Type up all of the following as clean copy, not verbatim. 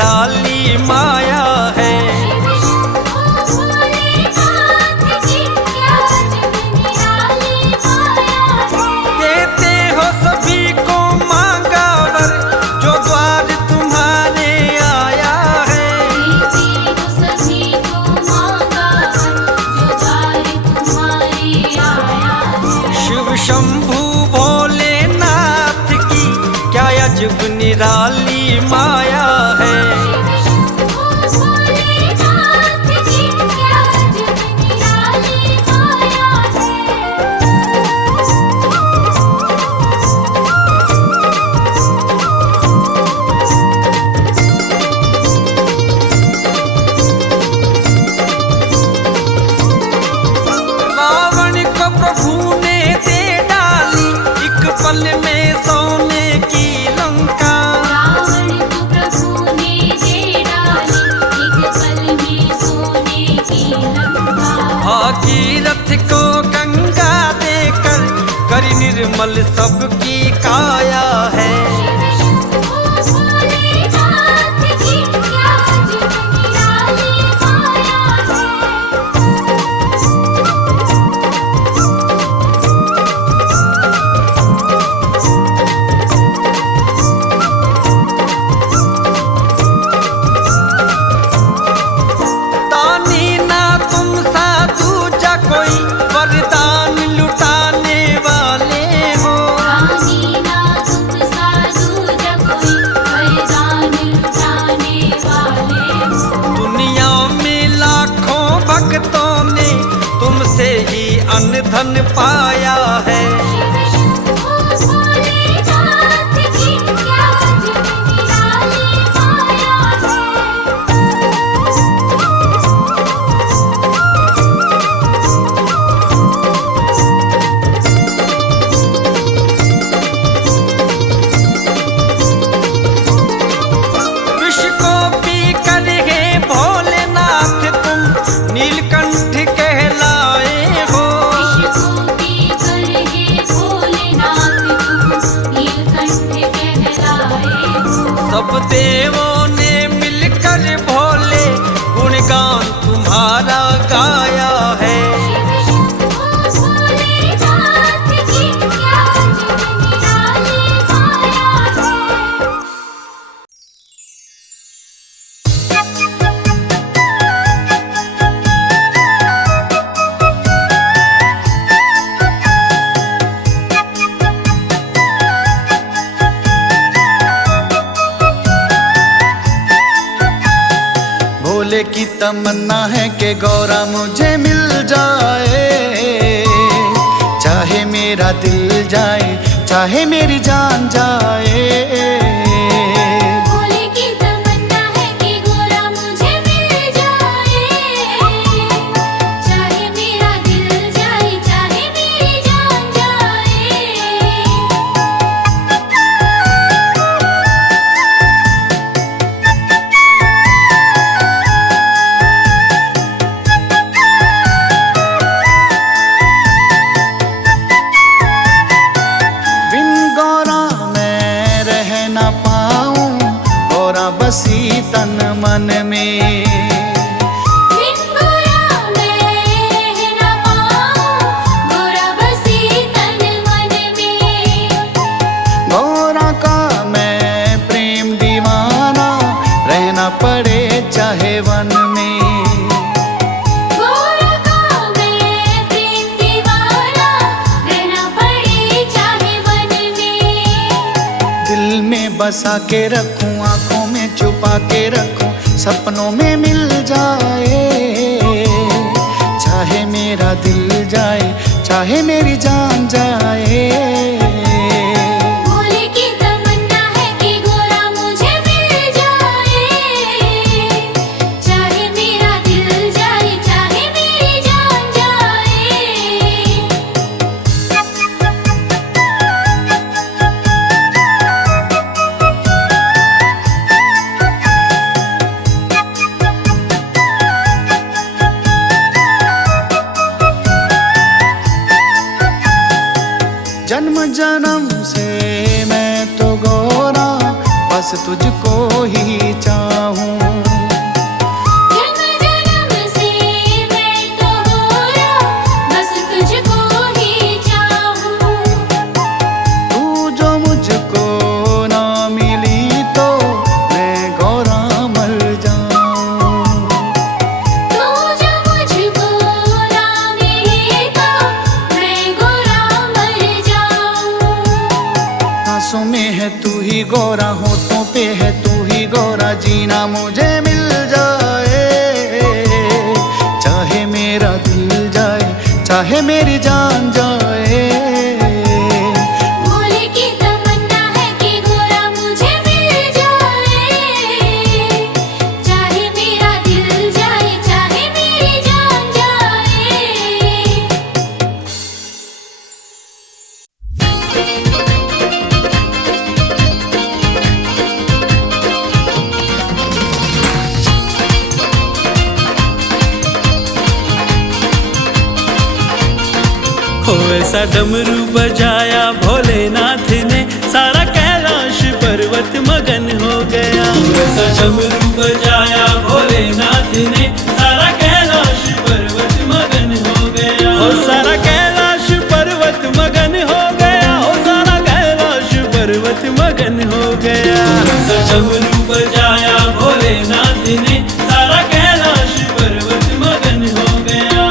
निराली माया है। देते हो सभी को मांगा वर, जो द्वार तुम्हारे आया है। शिव शंभू भोलेनाथ की क्या अजब निराली माया है। प्रभु ने दे डाली एक पल में सोने की लंका। रावण को प्रभु ने दे डाली एक पल में सोने की लंका। भागीरथ को गंगा देकर करी निर्मल सबकी काया है। कोई वरदान लुटाने वाले हो। तुम साधु कोई वरदान लुटाने वाले हो। दुनिया में लाखों भक्तों ने तुमसे ही अन्न धन पाया है। नीलकंठ कहलाए हो। सब देवों ने मिलकर भोले गुणगान तुम्हारा गाया है। भोले की तमन्ना है कि गौरा मुझे मिल जाए। चाहे मेरा दिल जाए, चाहे मेरी जान जाए। भोले की तमन्ना है कि गौरा मुझे मिल जाए। चाहे मेरा दिल जाए, चाहे मेरी जान जाए। बसी तन मन में। बिन गौरा मैं रह न पाऊं, गौरा बसी तन मन में। गौरा का मैं प्रेम दीवाना, रहना पड़े चाहे वन में। गौरा का मैं प्रेम दीवाना, रहना पड़े चाहे वन में। दिल में बसा के रखूं, आंखों में छुपा के रखूं, सपनों में मिल जाए। चाहे मेरा दिल जाए, चाहे मेरी जान जाए। भोले की तमन्ना है कि गौरा मुझे मिल जाए। चाहे मेरा दिल जाए, चाहे मेरी जान जाए। जन्म जन्म से मैं तो गौरा बस तुझको ही चाहूं। जन्म जन्म से मैं तो गोरा, बस तुझको ही चाहूं। तू जो मुझको ना मिली तो मैं गोरा मर जाऊं। तू जो मुझको ना मिली तो मैं गोरा मर जाऊं। आंसू में है तू ही गोरा, होठों पे है तू ही गोरा, जीना मुझे मिल जाए। चाहे मेरा दिल जाए, चाहे मेरी जान जाए। भोले की तमन्ना है कि गोरा मुझे मिल जाए। चाहे मेरा दिल जाए, चाहे मेरी जान जाए। हो ऐसा डमरू बजाया भोलेनाथ ने, सारा कैलाश पर्वत मगन हो गया। हो ऐसा डमरू बजाया भोलेनाथ ने, सारा कैलाश पर्वत मगन हो गया। हो सारा कैलाश पर्वत मगन हो गया, हो सारा कैलाश पर्वत मगन हो गया। हो ऐसा डमरू बजाया भोलेनाथ ने, सारा कैलाश पर्वत मगन हो गया।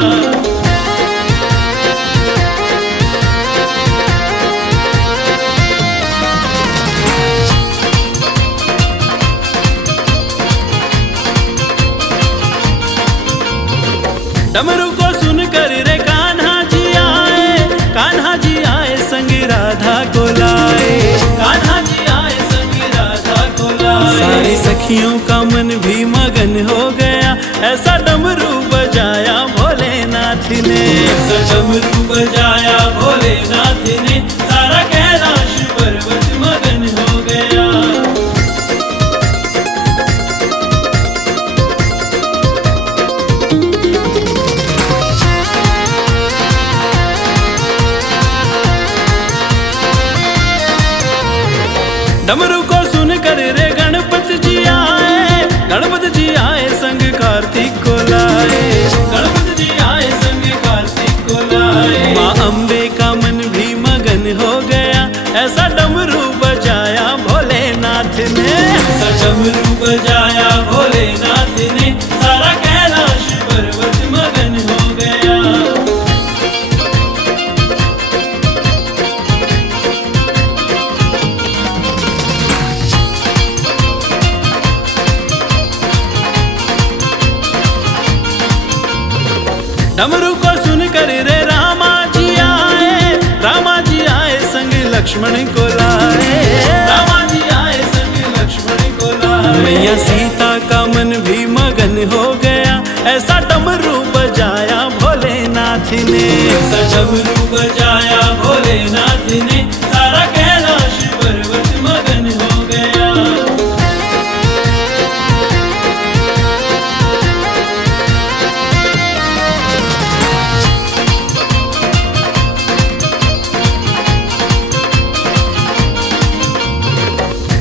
डमरू को सुनकर रे कान्हा जी आए, कान्हा जी आए संग राधा को लाए, कान्हा जी आए संग राधा को लाए। सारी सखियों का मन भी मगन हो गया, ऐसा डमरू बजाया भोलेनाथ ने। ऐसा डमरू बजाया भोलेनाथ ने, सारा कैलाश पर्वत मगन हो गया। डमरू को सुनकर रे गणपति जी आए, गणपति जी आए संग कार्तिक को लाए, गणपति जी आए संग कार्तिक को लाए। माँ अम्बे का मन भी मगन हो गया, ऐसा डमरू बजाया भोलेनाथ ने। ऐसा डमरू बजाया भोलेनाथ ने, सारा कैलाश पर्वत मगन हो गया। डमरू को सुनकर रे रामा जी आए, रामा जी आए संग लक्ष्मण को लाए, रामा जी आए संग लक्ष्मण को लाए। मैया सीता का मन भी मगन हो गया, ऐसा डमरू बजाया भोलेनाथ ने। ऐसा डमरू बजाया भोलेनाथ ने, सारा कैलाश पर्वत मगन हो गया।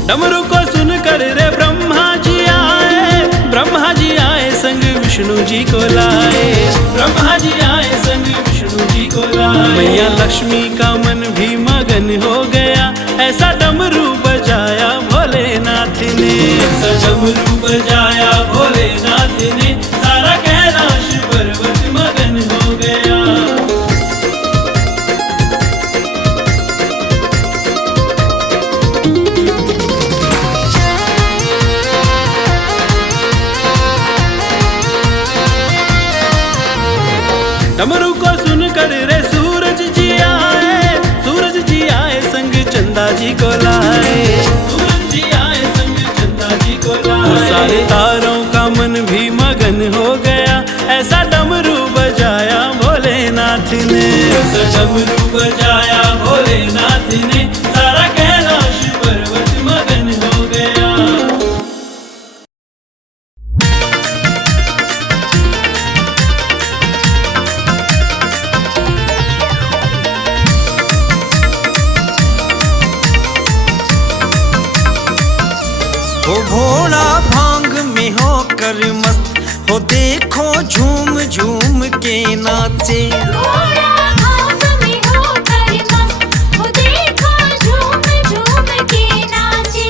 डमरू को सुनकर रे ब्रह्मा जी आए, ब्रह्मा जी आए संग विष्णु जी को लाए, ब्रह्मा जी आए संग विष्णु जी को लाए। मैया लक्ष्मी का मन भी मगन हो गया, ऐसा डमरू बजाया भोलेनाथ ने। ऐसा डमरू बजाया भोलेनाथ ने, सारा कैलाश पर्वत मगन हो गया। डमरू को सुनकर रे सूरज जी आए, सूरज जी आए संग चंदा जी को लाए, सूरज जी आए संग चंदा जी को लाए। सारे तारों का मन भी मगन हो गया, ऐसा डमरू बजाया भोलेनाथ ने। ऐसा डमरू बजाया भोलेनाथ ने, सारा कैलाश पर्वत मगन हो गया। भोला भांग में हो कर मस्त, हो देखो झूम झूम के नाचे। भोला भांग में होकर मस्त, वो देखो झूम झूम के नाचे।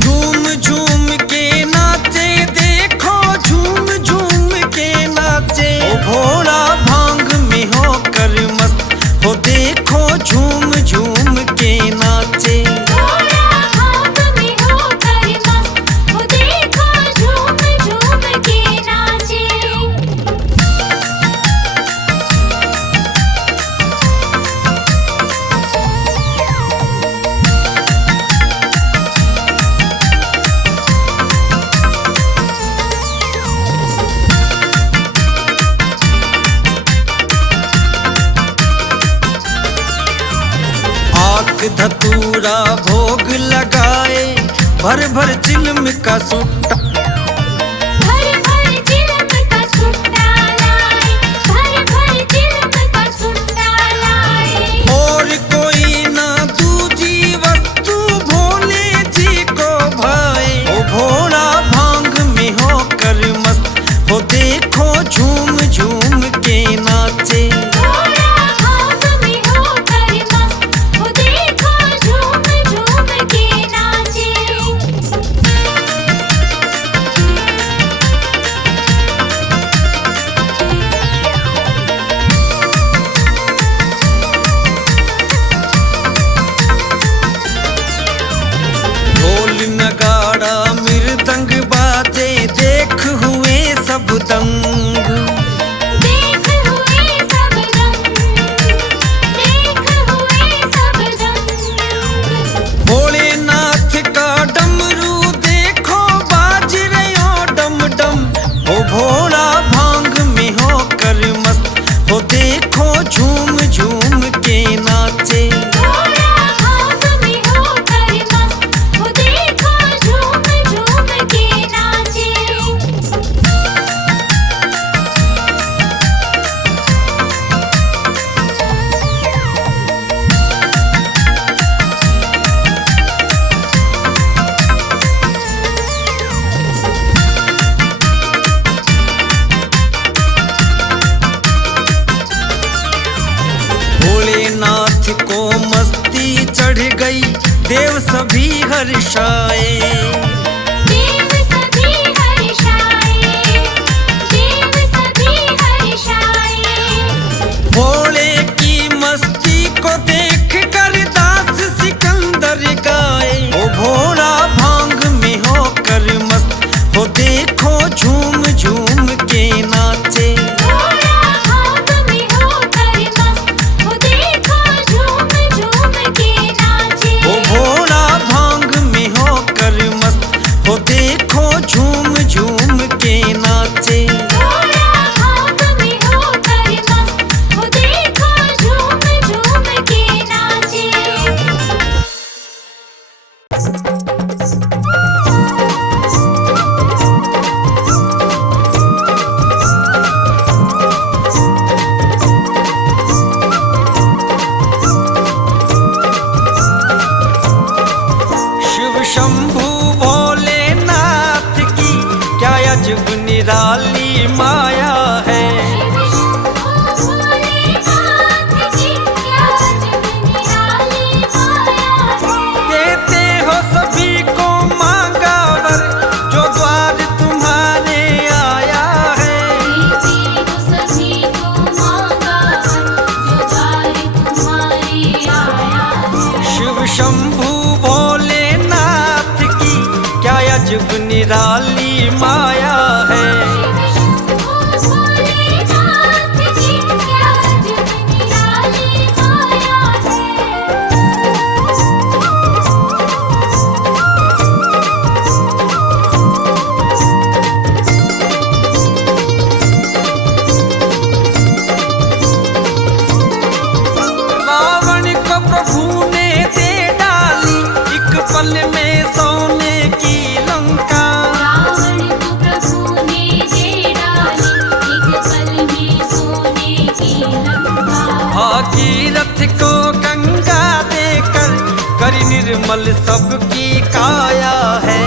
झूम झूम के नाचे, देखो झूम झूम के नाचे। ओ भोला भांग में हो कर मस्त, हो देखो झूम झूम के नाचे। भोला भांग में होकर मस्त, वो देखो झूम झूम के नाचे। आक धतूरा भोग लगाए, भर भर चिलम का सुट्टा। भर भर चिलम का सुट्टा लाए, भर भर चिलम का सुट्टा लाए। और कोई ना दूजी वस्तु भोले जी को भाए। ओ भोला भांग में हो कर मस्त, हो देखो झूम झूम के नाचे। भोला भांग में होकर मस्त, वो देखो झूम झूम के नाचे। ढोल नगाड़ा मृदंग बाजे, देख हुए सब दंग। देख हुए सब रंग, देख हुए सब रंग। भोलेनाथ का डमरू देखो बाज रहे डम डम। ओ भोला भांग में हो कर मस्त, हो देखो झूम झूम के नाचे। भोला भांग में होकर मस्त, वो देखो झूम झूम के नाचे। भोलेनाथ को मस्ती चढ़ गई, देव सभी हर्षाए। देव सभी हर्षाए, देव सभी हर्षाए। भोले की मस्ती को देख कर दास सिकंदर गाए। ओ भोला भांग में हो कर मस्त, हो देखो झूम झूम के नाचे। भोला भांग में होकर मस्त, वो देखो झूम झूम के नाचे। ओ भोला भांग में हो कर मस्त, हो देखो झूम झूम के नाचे। भोला भांग में होकर मस्त, वो देखो झूम झूम के नाचे। शिव शंभू भोलेनाथ की क्या अजब निराली माया है। भोलेनाथ की क्या अजब निराली माया है। देते हो सभी को मांगा वर, जो द्वार तुम्हारे आया है। देते हो सभी को मांगा वर, जो द्वार तुम्हारे आया है। शिव शंभू भोलेनाथ की क्या अजब निराली माया है। भोलेनाथ की क्या अजब निराली माया है। रावण को प्रभु ने दे डाली, एक पल में सोने की लंका। रावण को प्रभु ने दे डाली, एक पल में सोने की लंका। भागीरथ को गंगा देकर, कर निर्मल सबकी काया है।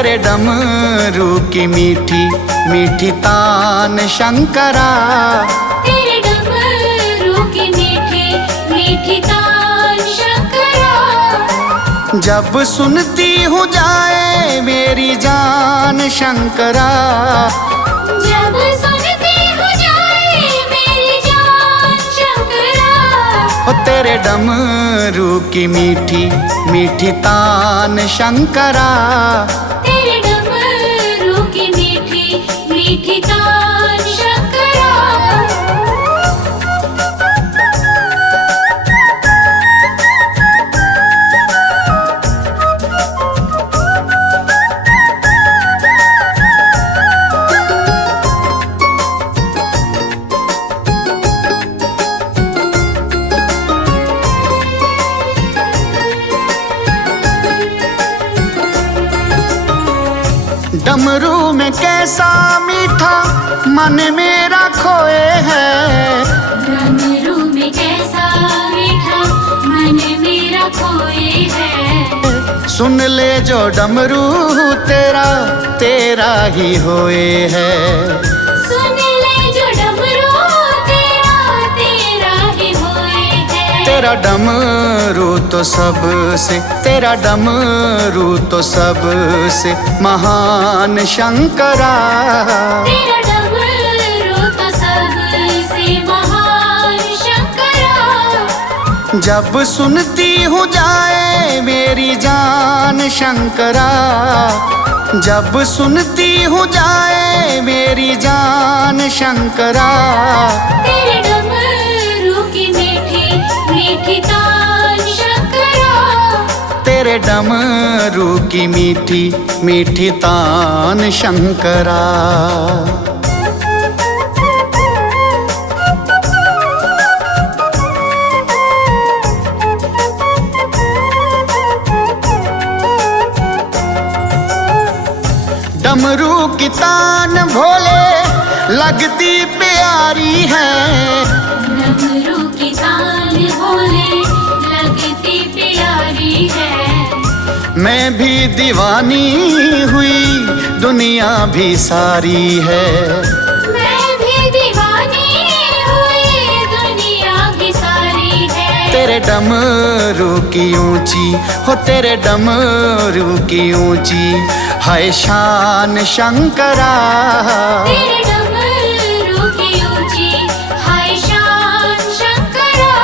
तेरे डमरू की मीठी मीठी तान शंकरा, तेरे डमरू की मीठी मीठी तान शंकरा। जब सुनती हूँ जाए मेरी जान शंकरा, जब सुनती हो जाए मेरी जान शंकरा। ओ तेरे डमरू की मीठी मीठी तान शंकरा, तेरे डमरू की मीठी मीठी तान शंकरा। डमरू में कैसा मीठा मन मेरा खोए है, डमरू में कैसा मीठा मन मेरा खोए है। सुन ले जो डमरू तेरा तेरा ही होए है। सुन ले जो डमरू तेरा तेरा ही होए है। तेरा डमरू तो सबसे, तेरा डमरू तो सबसे महान शंकरा, तेरा डमरू तो सबसे महान शंकरा। जब सुनती हूँ जाए मेरी जान शंकरा, जब सुनती हूँ जाए मेरी जान शंकरा। तेरे डमरू की मीठी मीठी तान शंकरा, तेरे डमरू की मीठी मीठी तान शंकरा। डमरू की तान भोले लगती प्यारी है, डमरू की तान भोले लगती प्यारी है। मैं भी दीवानी हुई दुनिया भी सारी है। मैं भी दीवानी हुई दुनिया भी सारी है। तेरे डमरू की ऊंची हो, तेरे डमरू की ऊंची है शान शंकरा, तेरे डमरू की ऊंची है शान शंकरा।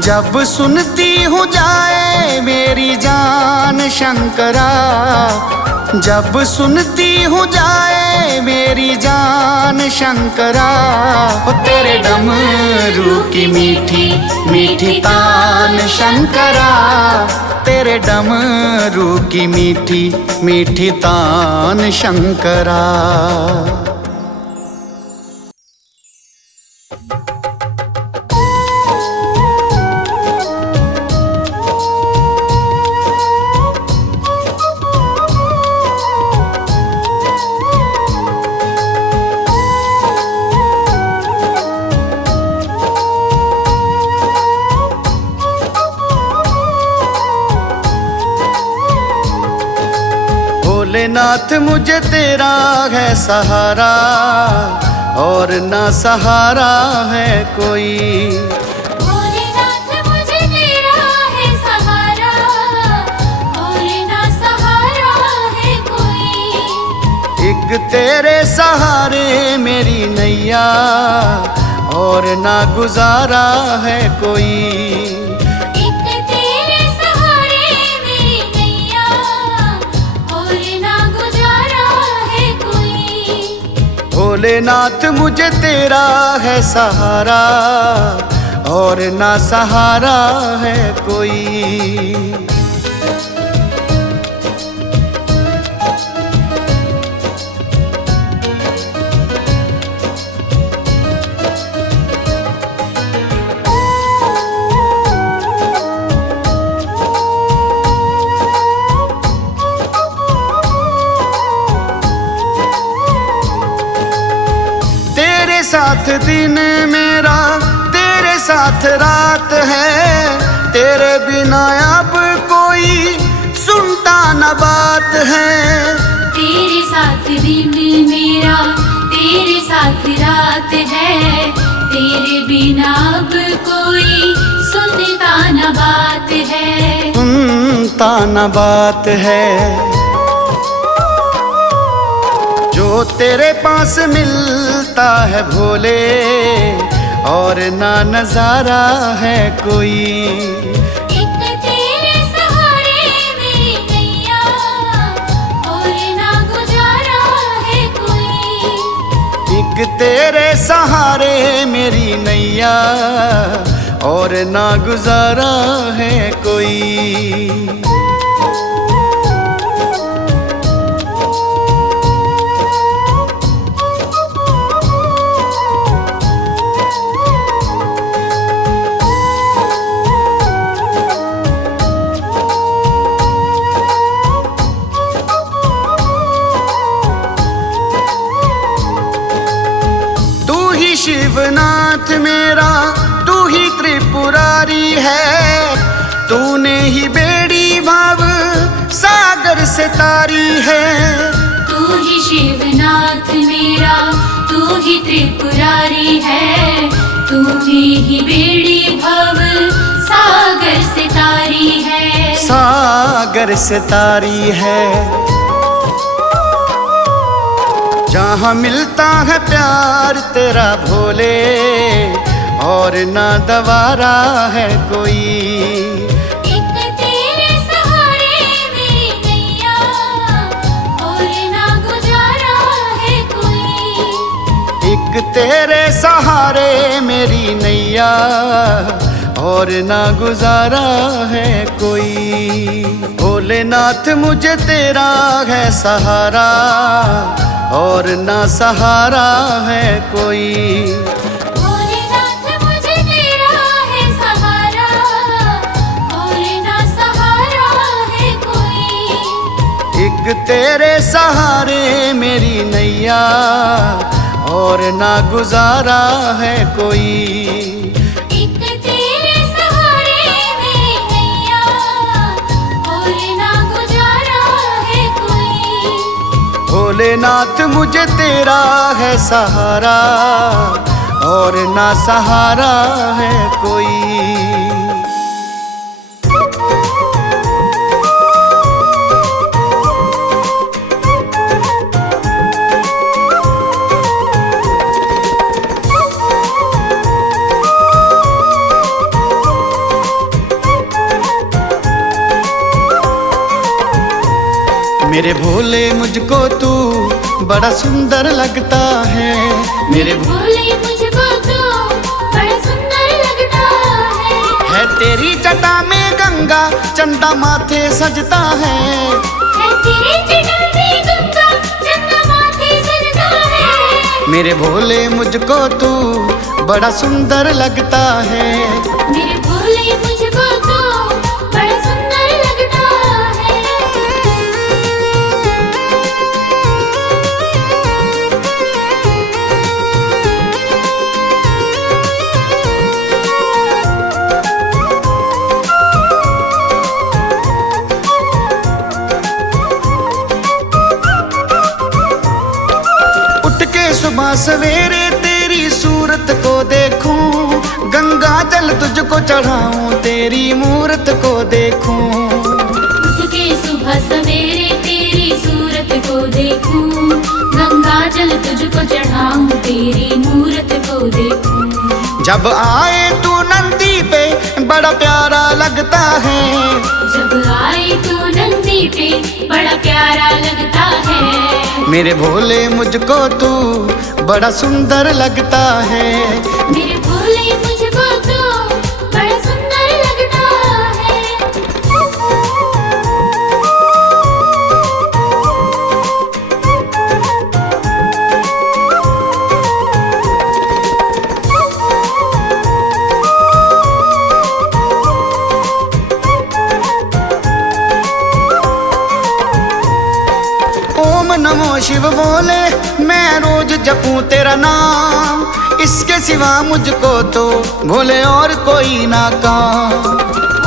जब सुनती हूँ जाए मेरी जान शंकरा, जब सुनती हूँ जाए मेरी जान शंकरा। ओ तेरे डमरू की मीठी मीठी तान शंकरा, तेरे डमरू की मीठी मीठी तान शंकरा। भोलेनाथ मुझे तेरा है सहारा, और ना सहारा है कोई। भोलेनाथ मुझे तेरा है सहारा, और ना सहारा है कोई। एक तेरे सहारे मेरी नैया, और ना गुजारा है कोई। एक तेरे सहारे मेरी नैया, और ना गुजारा है कोई। भोलेनाथ मुझे तेरा है सहारा, और ना सहारा है कोई। तेरे साथ दिन मेरा, तेरे साथ रात है, तेरे बिना अब कोई सुनता न बात है। तेरे साथ दिन मेरा तेरे साथ रात है, तेरे बिना अब कोई सुनता न बात है। सुनता न बात है। जो तेरे पास मिलता है भोले, और ना नजारा है कोई। एक तेरे सहारे मेरी नैया, और ना गुजारा है कोई। एक तेरे सहारे मेरी नैया, और ना गुजारा है कोई। शिवनाथ मेरा तू ही त्रिपुरारी है, तूने ही बेड़ी भाव सागर से तारी है। तू ही शिवनाथ मेरा तू ही त्रिपुरारी है, तू ही बेड़ी भव सागर से तारी है। सागर से तारी है। जहाँ मिलता है प्यार तेरा भोले, और ना दवारा है कोई। एक तेरे सहारे मेरी नैया, और ना गुजारा है कोई। एक तेरे सहारे मेरी नैया, और ना गुजारा है कोई। भोलेनाथ मुझे तेरा है सहारा, और ना सहारा है कोई। भोलेनाथ मुझे तेरा है सहारा, और ना सहारा है कोई। एक तेरे सहारे मेरी नैया, और ना गुजारा है कोई। एक तेरे सहारे मेरी नैया, और ना गुजारा है कोई। भोलेनाथ मुझे तेरा है सहारा, और ना सहारा है कोई। मेरे भोले मुझको तू बड़ा सुंदर लगता है। मेरे भोले मुझको तो बड़ा सुंदर लगता है। तेरी जटा में गंगा चंदा माथे सजता है। तेरी जटा में गंगा चंदा माथे सजता है। मेरे भोले मुझको तू बड़ा सुंदर लगता है। मेरे भोले मुझको तो बड़ा सुंदर लगता है। उठ के सुबह सवेरे तेरी सूरत को देखूं, गंगा जल तुझको चढ़ाऊं, तेरी मूरत को देखूं। उठ के सुबह सवेरे तेरी सूरत को देखूं, गंगा जल तुझको चढ़ाऊं, तेरी मूरत को देखूं। जब आए तू नंदी पे बड़ा प्यारा लगता है। जब आए तू नंदी पे बड़ा प्यारा लगता है। मेरे भोले मुझको तू बड़ा सुंदर लगता है। मेरे भोले मुझको तो बड़ा सुंदर लगता है। ओम नमो शिव बोले मैं रोज जपूं तेरा नाम, इसके सिवा मुझको तो भोले और कोई ना काम।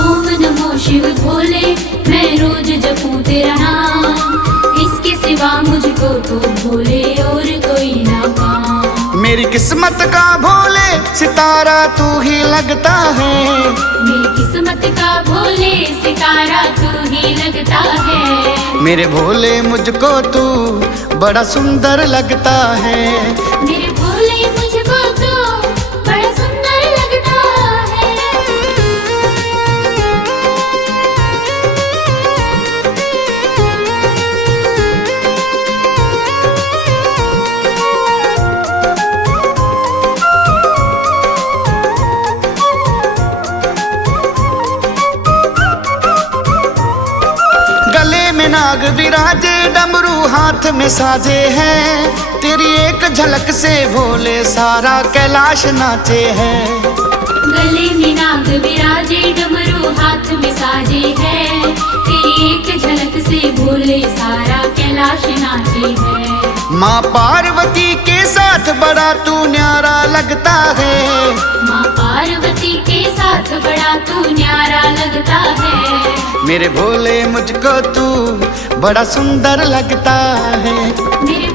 ओम नमो शिव भोले मैं रोज जपूं तेरा को भोले और कोई ना काम। मेरी किस्मत का भोले सितारा तू ही लगता है, मेरी किस्मत का भोले सितारा तू ही लगता है। मेरे भोले मुझको तू बड़ा सुंदर लगता है। मेरे भोले मुझको तू बड़ा सुंदर लगता है। गले में नाग विराजे डमरू हाथ में साजे हैं, तेरी एक झलक से भोले सारा कैलाश नाचे हैं। गले में नाग विराजे डमरू हाथ में साजे है, तेरी एक झलक से भोले सारा कैलाश नाचे है। माँ पार्वती के साथ बड़ा तू न्यारा लगता है, माँ पार्वती के साथ बड़ा तू न्यारा लगता है। मेरे भोले मुझको तू बड़ा सुंदर लगता है। मेरे